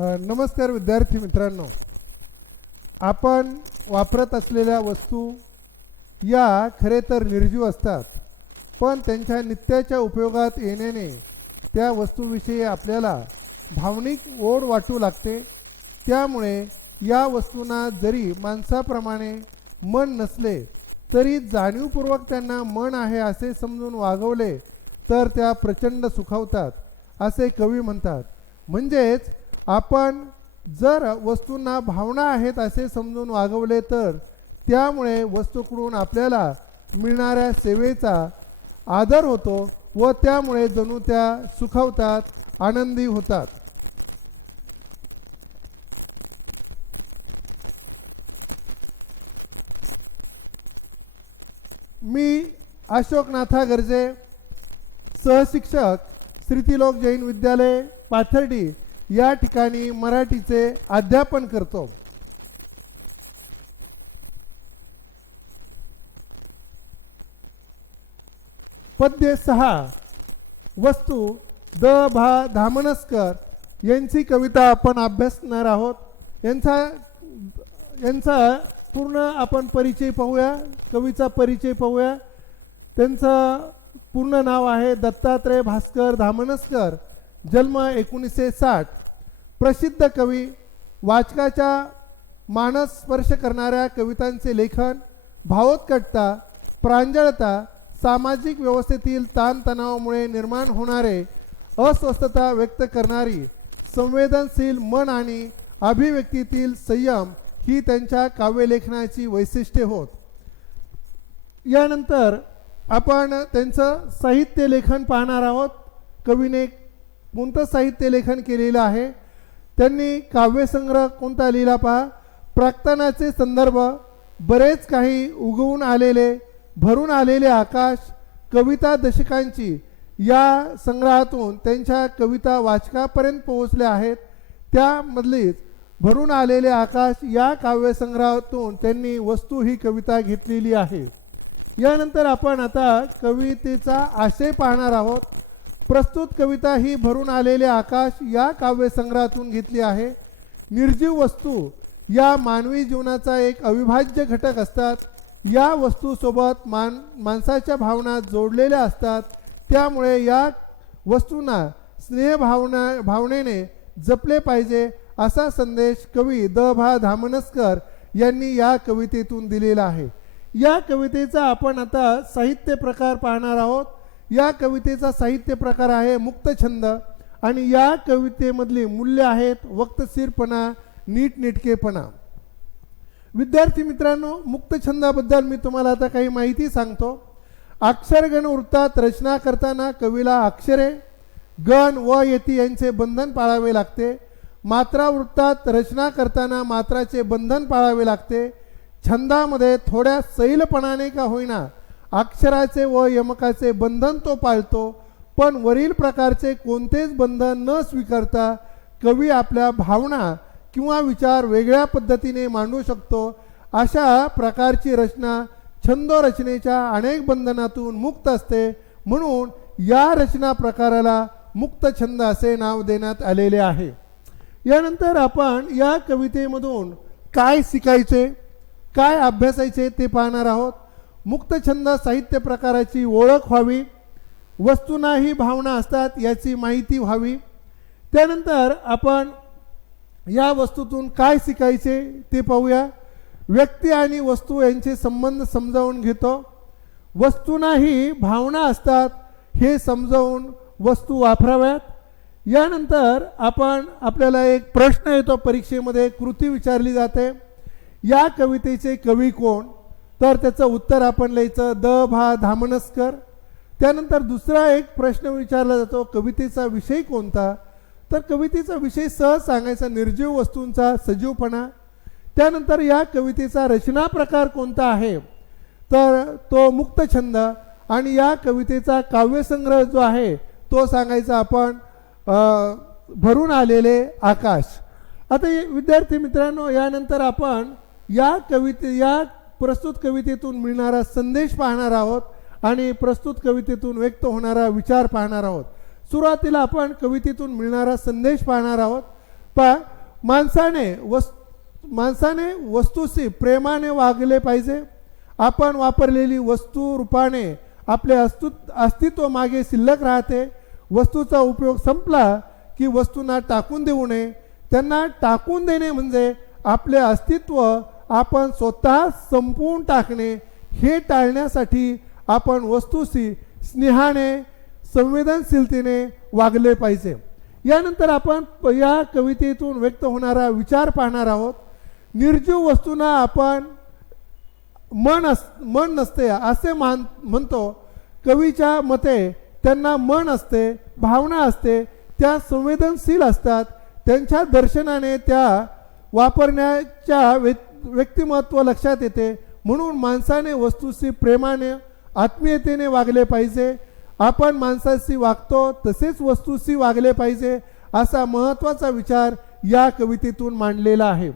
नमस्कार विद्यार्थी मित्रांनो, आपण वापरत असलेल्या वस्तू या खरे तर निर्जीव असतात, पण त्यांच्या नित्याच्या उपयोगात येण्याने त्या वस्तूविषयी आपल्याला भावनिक ओढ वाटू लागते. त्यामुळे या वस्तूंना जरी माणसाप्रमाणे मन नसले तरी जाणीवपूर्वक त्यांना मन आहे असे समजून वागवले तर त्या प्रचंड सुखावतात असे कवी म्हणतात. म्हणजेच आपण जर वस्तूंना भावना आहेत असे समजून वागवले तर त्यामुळे वस्तूकडून आपल्याला मिळणाऱ्या सेवेचा आदर होतो व त्यामुळे जणू त्या सुखावतात, आनंदी होतात. मी अशोक नाथा गर्जे, सहशिक्षक श्रीतिलोक जैन विद्यालय पाथर्डी या ठिकाणी मराठीचे अध्यापन करतो. पद्य 6 वस्तू द भा धामणसकर यांची कविता आपण अभ्यासणार आहोत. यांचा पूर्ण आपण परिचय पाहूया, कवीचा परिचय पाहूया. त्यांचं पूर्ण नाव आहे दत्तात्रय भास्कर धामणसकर, जन्म 1960. प्रसिद्ध कवी, वाचकाच्या मानस स्पर्श करणाऱ्या कवितांचे लेखन, भावोत्कटता, प्रांजळता, सामाजिक व्यवस्थेतील ताणतणावामुळे निर्माण होणारे अस्वस्थता व्यक्त करणारी संवेदनशील मन आणि अभिव्यक्तीतील संयम ही त्यांच्या काव्यलेखनाची वैशिष्ट्ये होत. यानंतर आपण त्यांचं साहित्य लेखन पाहणार आहोत. कवीने कोणतं साहित्य लेखन केलेलं आहे, त्यांनी काव्यसंग्रह कोणता लिहिला पहा. प्राक्तनाचे संदर्भ, बरेच काही उगवून आलेले, भरून आलेले आकाश, कविता दशकांची या संग्रहातून त्यांच्या कविता वाचकापर्यंत पोहोचल्या आहेत. त्यामधलीच भरून आलेले आकाश या काव्यसंग्रहातून त्यांनी वस्तू ही कविता घेतलेली आहे. यानंतर आपण आता कवितेचा आशय पाहणार आहोत. प्रस्तुत कविता ही भरून आलेले आकाश या काव्यसंग्रहातून घेतली आहे. निर्जीव वस्तू या मानवी जीवनाचा एक अविभाज्य घटक असतात. या वस्तूसोबत माणसाच्या भावना जोडलेल्या असतात. त्यामुळे या वस्तूंना भावनेने जपले पाहिजे असा संदेश कवी द भा धामणसकर यांनी या कवितेतून दिलेला आहे. या कवितेचा आपण आता साहित्य प्रकार पाहणार आहोत. या कवितेचा साहित्य प्रकार आहे मुक्तछंद आणि या कवितेमधली मूल्य आहेत वक्तशीरपणा, नीटनेटकेपणा. विद्यार्थी मित्रांनो, मुक्तछंदाबद्दल मी तुम्हाला आता काही माहिती सांगतो. अक्षरगण वृत्तात रचना करताना कवीला अक्षरे, गण व यती यांचे बंधन पाळावे लागते. मात्रा वृत्तात रचना करताना मात्राचे बंधन पाळावे लागते. छंदामध्ये थोड्या सैलपणाने का होईना अक्षराचे व यमकाचे बंधन तो पाळतो, पण वरील प्रकारचे कोणतेच बंधन न स्वीकारता कवी आपल्या भावना किंवा विचार वेगळ्या पद्धतीने मांडू शकतो. अशा प्रकारची रचना छंदोरचनेच्या अनेक बंधनातून मुक्त असते. म्हणून या रचना प्रकाराला मुक्तछंद असे नाव देण्यात आलेले आहे. यानंतर आपण या कवितेमधून काय शिकायचे, काय अभ्यासायचे ते पाहणार आहोत. मुक्तछंद साहित्य प्रकाराची ओळख व्हावी, वस्तूंनाही भावना असतात याची माहिती व्हावी. त्यानंतर आपण या वस्तूतून काय शिकायचे ते पाहूया. व्यक्ती आणि वस्तू यांचे संबंध समजावून घेतो. वस्तूंनाही भावना असतात हे समजावून वस्तू वापराव्यात. यानंतर आपल्याला एक प्रश्न येतो परीक्षेमध्ये, कृती विचारली जाते. या कवितेचे कवी कोण, तर त्याचं उत्तर आपण लिहायचं द भा धामणसकर. त्यानंतर दुसरा एक प्रश्न विचारला जातो, कवितेचा विषय कोणता, तर कवितेचा विषय सहज सांगायचा निर्जीव वस्तूंचा सजीवपणा. त्यानंतर या कवितेचा रचना प्रकार कोणता आहे, तर तो मुक्तछंद. आणि या कवितेचा काव्यसंग्रह जो आहे तो सांगायचा आपण भरून आलेले आकाश. आता विद्यार्थी मित्रांनो, यानंतर आपण या प्रस्तुत कवितेतून मिळणारा संदेश पाहणार आहोत आणि प्रस्तुत कवितेतून व्यक्त होणारा विचार पाहणार आहोत. सुरुवातीला आपण कवितेतून मिळणारा संदेश पाहणार आहोत. पा माणसाने वस्तूशी प्रेमाने वागले पाहिजे. आपण वापरलेली वस्तू रूपाने आपले अस्तित्व मागे शिल्लक राहते. वस्तूचा उपयोग संपला की वस्तूंना टाकून देऊ नये. त्यांना टाकून देणे म्हणजे आपले अस्तित्व आपण स्वतः संपवून टाकणे. हे टाळण्यासाठी आपण वस्तूशी स्नेहाने संवेदनशीलतेने वागले पाहिजे. यानंतर आपण या कवितेतून व्यक्त होणारा विचार पाहणार आहोत. निर्जीव वस्तूंना आपण मन नसते असे म्हणतो. कवीच्या मते त्यांना मन असते, भावना असते, त्या संवेदनशील असतात. त्यांच्या दर्शनाने त्या वापरण्याच्या व्यक्तिमत्व लक्षात येते. म्हणून माणसाने वस्तूशी प्रेमाने आत्मीयतेने वागले पाहिजे. आपण माणसाशी वागतो तसेच वस्तूशी वागले पाहिजे असा महत्त्वाचा विचार या कवितेतून मांडलेला आहे.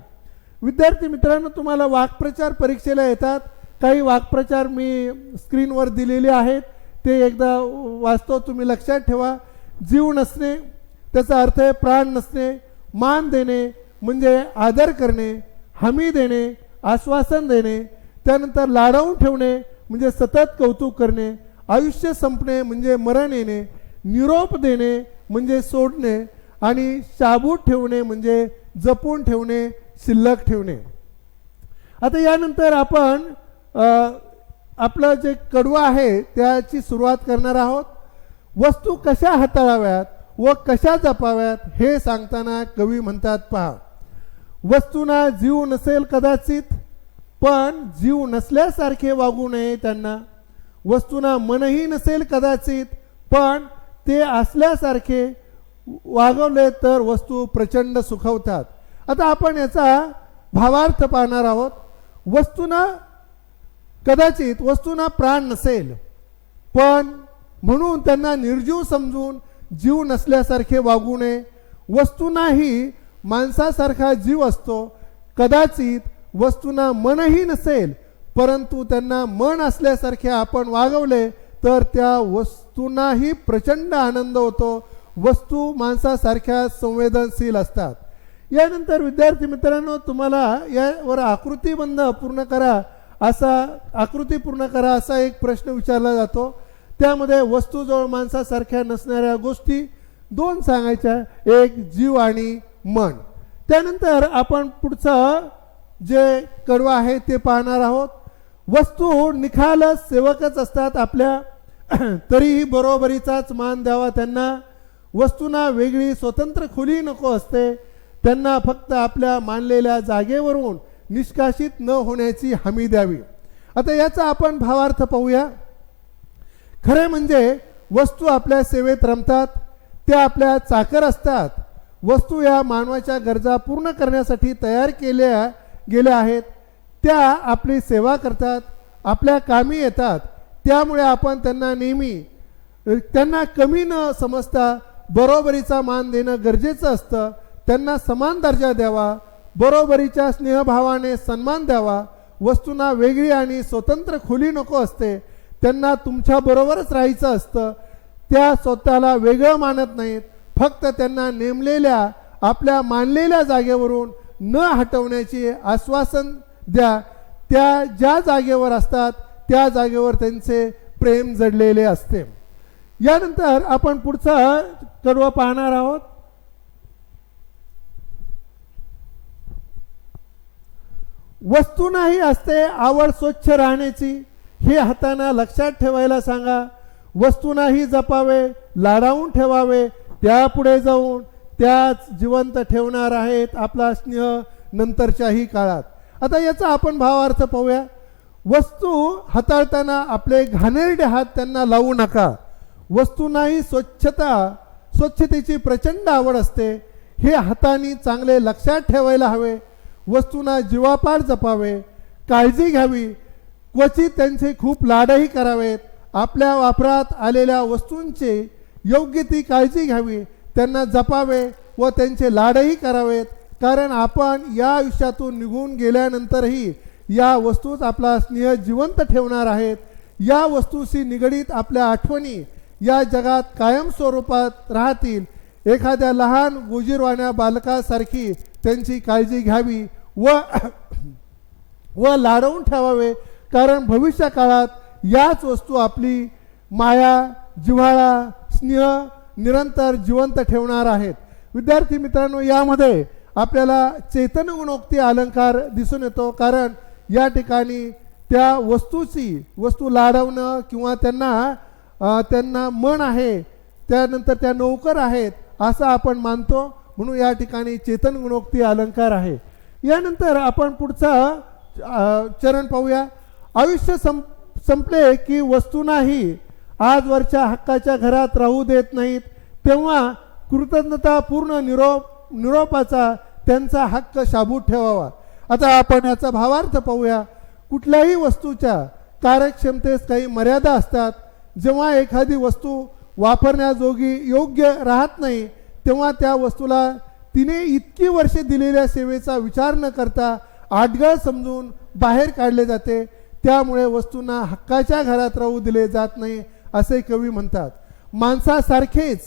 विद्यार्थी मित्रांनो, तुम्हाला वाक्प्रचार परीक्षेला येतात. काही वाक्प्रचार मी स्क्रीनवर दिलेले आहेत, ते एकदा वाचतो, तुम्ही लक्षात ठेवा. जीव नसणे त्याचा अर्थ आहे प्राण नसणे. मान देणे म्हणजे आदर करणे, हमी देणे, आश्वासन देणे. त्यानंतर लाडावून ठेवणे म्हणजे सतत कौतुक करणे. आयुष्य संपणे म्हणजे मरण येणे. निरोप देणे म्हणजे सोडणे. आणि शाबूत ठेवणे म्हणजे जपून ठेवणे, शिल्लक ठेवणे. आता यानंतर आपण आपलं जे कडवं आहे त्याची सुरुवात करणार आहोत. वस्तू कशा हाताळाव्यात व कशा जपाव्यात हे सांगताना कवी म्हणतात पहा. वस्तूंना जीव नसेल कदाचित, पण जीव नसल्यासारखे वागू नये त्यांना. वस्तूंना मनही नसेल कदाचित, पण ते असल्यासारखे वागवले तर वस्तू प्रचंड सुखवतात. आता आपण याचा भावार्थ पाहणार आहोत. वस्तूंना प्राण नसेल, पण म्हणून त्यांना निर्जीव समजून जीव नसल्यासारखे वागू नये. वस्तूंनाही माणसासारखा जीव असतो. कदाचित वस्तूंना मनही नसेल, परंतु त्यांना मन असल्यासारखे आपण वागवले तर त्या वस्तूंनाही प्रचंड आनंद होतो. वस्तू माणसासारख्या संवेदनशील असतात. यानंतर विद्यार्थी मित्रांनो, तुम्हाला यावर आकृती पूर्ण करा असा एक प्रश्न विचारला जातो. त्यामध्ये वस्तूजवळ माणसासारख्या नसणाऱ्या गोष्टी 2 सांगायच्या, एक जीव आणि मन. त्यानंतर आपण पुढचं जे कडवं आहे ते पाहणार आहोत. वस्तू निखालस सेवकच असतात आपल्या, तरीही बरोबरीचाच मान द्यावा त्यांना. वस्तूंना वेगळी स्वतंत्र खोली नको असते. त्यांना फक्त आपल्या मानलेल्या जागेवरून निष्कासित न होण्याची हमी द्यावी. आता याचा आपण भावार्थ पाहूया. खरे म्हणजे वस्तू आपल्या सेवेत रमतात, त्या आपल्या चाकर असतात. वस्तू या मानवाच्या गरजा पूर्ण करण्यासाठी तयार केल्या गेल्या आहेत. त्या आपली सेवा करतात, आपल्या कामी येतात. त्यामुळे आपण त्यांना कमी न समजता बरोबरीचा मान देणं गरजेचं असतं. त्यांना समान दर्जा द्यावा, बरोबरीच्या स्नेहभावाने सन्मान द्यावा. वस्तूंना वेगळी आणि स्वतंत्र खोली नको असते. त्यांना तुमच्याबरोबरच राहायचं असतं. त्या स्वतःला वेगळं मानत नाहीत. फक्त त्यांना नेमलेल्या आपल्या मानलेल्या जागेवरून न हटवण्याचे आश्वासन द्या. त्या ज्या जागेवर असतात त्या जागेवर त्यांचे प्रेम जडलेले असते. यानंतर आपण पुढचा कडवं पाहणार आहोत. वस्तूंनाही असते आवड स्वच्छ राहण्याची, हे हाताना लक्षात ठेवायला सांगा. वस्तूंनाही जपावे, लाडावून ठेवावे. त्यापुढे जाऊन त्याच जिवंत ठेवणार आहेत आपला स्नेह नंतरच्याही काळात. आता याचा आपण भावार्थ पाहूया. वस्तू हाताळताना आपले घाणेरडे हात त्यांना लावू नका. वस्तूंनाही स्वच्छतेची प्रचंड आवड असते. हे हातांनी चांगले लक्षात ठेवायला हवे. वस्तूंना जीवापाड जपावे, काळजी घ्यावी. क्वचित त्यांचे खूप लाडही करावेत. आपल्या वापरात आलेल्या वस्तूंची योग्य ती काळजी घ्यावी. त्यांना जपावे व त्यांचे लाडही करावेत. कारण आपण या आयुष्यातून निघून गेल्यानंतरही या वस्तूच आपला स्नेह जिवंत ठेवणार आहेत. या वस्तूशी निगडीत आपल्या आठवणी या जगात कायम स्वरूपात राहतील. एखाद्या लहान गोजीरवाण्या बालकासारखी त्यांची काळजी घ्यावी व लाडवून ठेवावे, कारण भविष्य काळात याच वस्तू आपली माया, जिव्हाळा, स्नेह निरंतर जिवंत ठेवणार आहेत. विद्यार्थी मित्रांनो, यामध्ये आपल्याला चैतन्य गुणोक्ती अलंकार दिसून येतो, कारण या ठिकाणी त्या वस्तू लाडवणं किंवा त्यांना मन आहे, त्यानंतर त्या नौकर आहेत असं आपण मानतो, म्हणून या ठिकाणी चेतन गुणोक्ती अलंकार आहे. यानंतर आपण पुढचा चरण पाहूया. आयुष्य संपले की वस्तूंनाही आजवरच्या हक्काच्या घरात राहू देत नाहीत, तेव्हा कृतज्ञतापूर्ण निरोपाचा त्यांचा हक्क शाबूत ठेवावा. आता आपण याचा भावार्थ पाहूया. कुठल्याही वस्तूच्या कार्यक्षमतेस काही मर्यादा असतात. जेव्हा एखादी वस्तू वापरण्याजोगी योग्य राहत नाही, तेव्हा त्या वस्तूला तिने इतकी वर्षे दिलेल्या सेवेचा विचार न करता आडगळ समजून बाहेर काढले जाते. त्यामुळे वस्तूंना हक्काच्या घरात राहू दिले जात नाही असे कवी म्हणतात. माणसासारखेच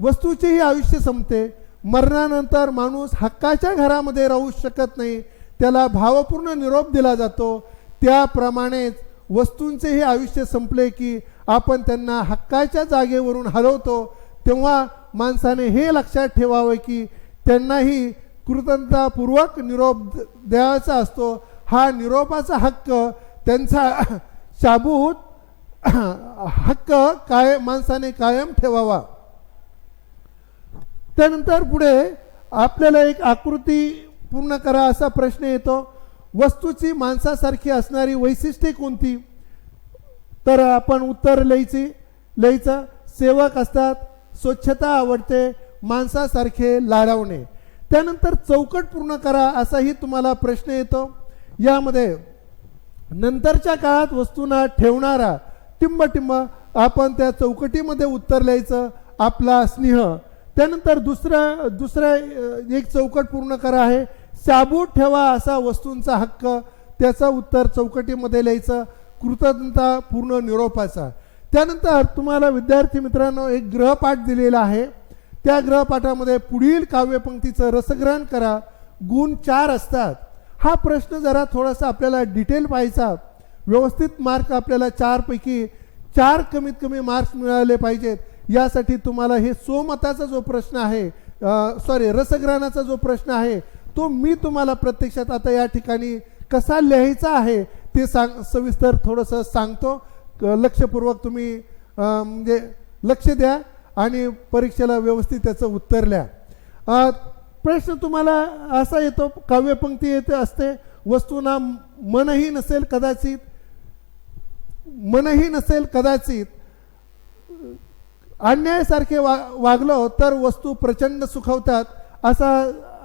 वस्तूचेही आयुष्य संपते. मरणानंतर माणूस हक्काच्या घरामध्ये राहू शकत नाही, त्याला भावपूर्ण निरोप दिला जातो. त्याप्रमाणेच वस्तूंचेही आयुष्य संपले की आपण त्यांना हक्काच्या जागेवरून हलवतो. तेव्हा माणसाने हे लक्षात ठेवावे की त्यांनाही कृतज्ञतापूर्वक निरोप द्यायचा असतो. हा निरोपाचा हक्क त्यांचा शाबूत हक्क माणसाने कायम ठेवावा. त्यानंतर पुढे आपल्याला एक आकृती पूर्ण करा असा प्रश्न येतो. वस्तूची माणसासारखी असणारी वैशिष्ट्ये कोणती? तर आपण उत्तर लिहायचं. सेवक असतात, स्वच्छता आवडते, माणसासारखे लाडावणे. त्यानंतर चौकट पूर्ण करा असाही तुम्हाला प्रश्न येतो. यामध्ये नंतरच्या काळात वस्तूंना ठेवणारा टिंबटिंब, आपण त्या चौकटीमध्ये उत्तर लिहायचं आपला स्नेह. त्यानंतर दुसरा एक चौकट पूर्ण करा आहे शाबूत ठेवा असा वस्तूंचा हक्क, त्याचा उत्तर चौकटीमध्ये लिहायचं कृतज्ञता पूर्ण निरोपाचा. त्यानंतर तुम्हाला विद्यार्थी मित्रांनो एक गृहपाठ दिलेला आहे. त्या गृहपाठामध्ये पुढील काव्यपंक्तीचं रसग्रहण करा. गुण 4 असतात. हा प्रश्न जरा थोडासा आपल्याला डिटेल पाहायचा. व्यवस्थित मार्क आपल्याला 4 पैकी 4 कमीत कमी मार्क्स मिळाले पाहिजेत. यासाठी तुम्हाला हे स्वमताचा जो प्रश्न आहे, रसग्रहणाचा जो प्रश्न आहे तो मी तुम्हाला प्रत्यक्षात आता या ठिकाणी कसा लिहायचा आहे ते सविस्तर थोडंसं सांगतो. लक्षपूर्वक तुम्ही म्हणजे लक्ष द्या आणि परीक्षेला व्यवस्थित त्याचं उत्तर लिहा. प्रश्न तुम्हाला असा येतो, काव्यपंक्ती येते असते, वस्तूंना मनही नसेल कदाचित अन्यायासारखे वागलो तर वस्तू प्रचंड सुखवतात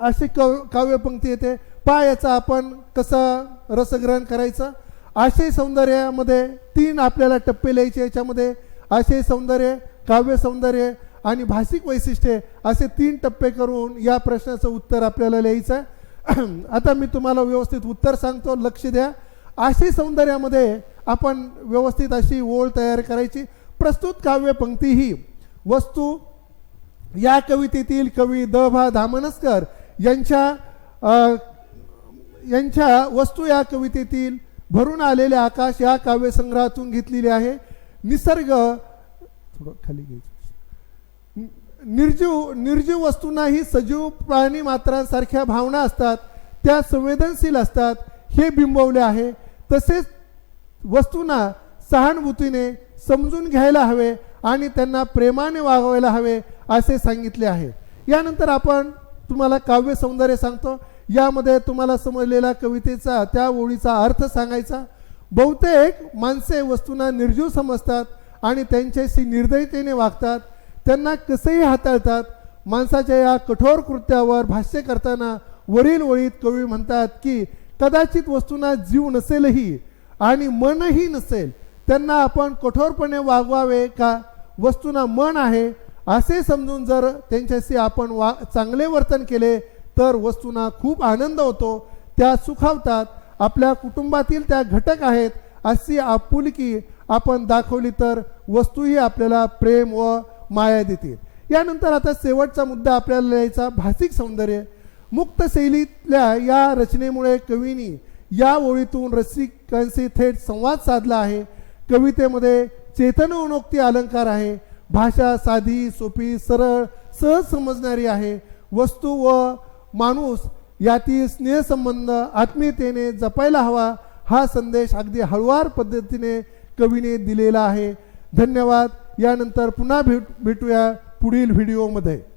अशी काव्यपंक्ती येते. याचा आपण कसं रसग्रहण करायचं. आशय सौंदर्यामध्ये 3 आपल्याला टप्पे लिहायचे. याच्यामध्ये आशय सौंदर्य, काव्य सौंदर्य आणि भाषिक वैशिष्ट्ये असे 3 टप्पे करून या प्रश्नाचं उत्तर आपल्याला लिहायचं. आता मी तुम्हाला व्यवस्थित उत्तर सांगतो, लक्ष द्या. आशय सौंदर्यामध्ये आपण व्यवस्थित अशी ओळ तयार करायची. प्रस्तुत काव्यपंक्ती ही वस्तू या कवितेतील कवी द.भा. धामनसकर यांच्या वस्तू या कवितेतील भरून आलेले आकाश या काव्यसंग्रहातून घेतलेली आहे. निसर्ग थोडं खाली घ्यायचं. निर्जीव वस्तूंनाही सजीव प्राणी मात्रांसारख्या भावना असतात, त्या संवेदनशील असतात हे बिंबवले आहे. तसेच वस्तूंना सहानुभूतीने समजून घ्यायला हवे आणि त्यांना प्रेमाने वागवायला हवे असे सांगितले आहे. यानंतर आपण तुम्हाला काव्य सौंदर्य सांगतो. यामध्ये तुम्हाला समजलेला कवितेचा त्या ओळीचा अर्थ सांगायचा. बहुतेक माणसे वस्तूंना निर्जीव समजतात आणि त्यांच्याशी निर्दयतेने वागतात, त्यांना कसेही हाताळतात. माणसाच्या या कठोर कृत्यावर भाष्य करताना वरील ओळीत कवी म्हणतात की कदाचित वस्तूंना जीव नसेलही आणि मनही नसेल, त्यांना आपण कठोरपणे वागवावे का? वस्तूंना मन आहे असे समजून जर त्यांच्याशी आपण चांगले वर्तन केले तर वस्तूंना खूप आनंद होतो, त्या सुखावतात. आपल्या कुटुंबातील त्या घटक आहेत अशी आपुलकी आपण दाखवली तर वस्तूही आपल्याला प्रेम व माया देतील. यानंतर आता शेवटचा मुद्दा आपल्याला लिहायचा भाषिक सौंदर्य. मुक्त शैलीतल्या या रचनेमुळे कवीनी या ओळीतून रसिकांशी थेट संवाद साधला आहे. कवितेमध्ये चेतनोन्मुक्ती अलंकार आहे. भाषा साधी, सोपी, सरळ, सहज समजणारी आहे. वस्तू व माणूस यातील स्नेहसंबंध आत्मीयतेने जपायला हवा हा संदेश अगदी हळुवार पद्धतीने कवीने दिलेला आहे. धन्यवाद. यानंतर पुन्हा भेटूया पुढील व्हिडिओमध्ये.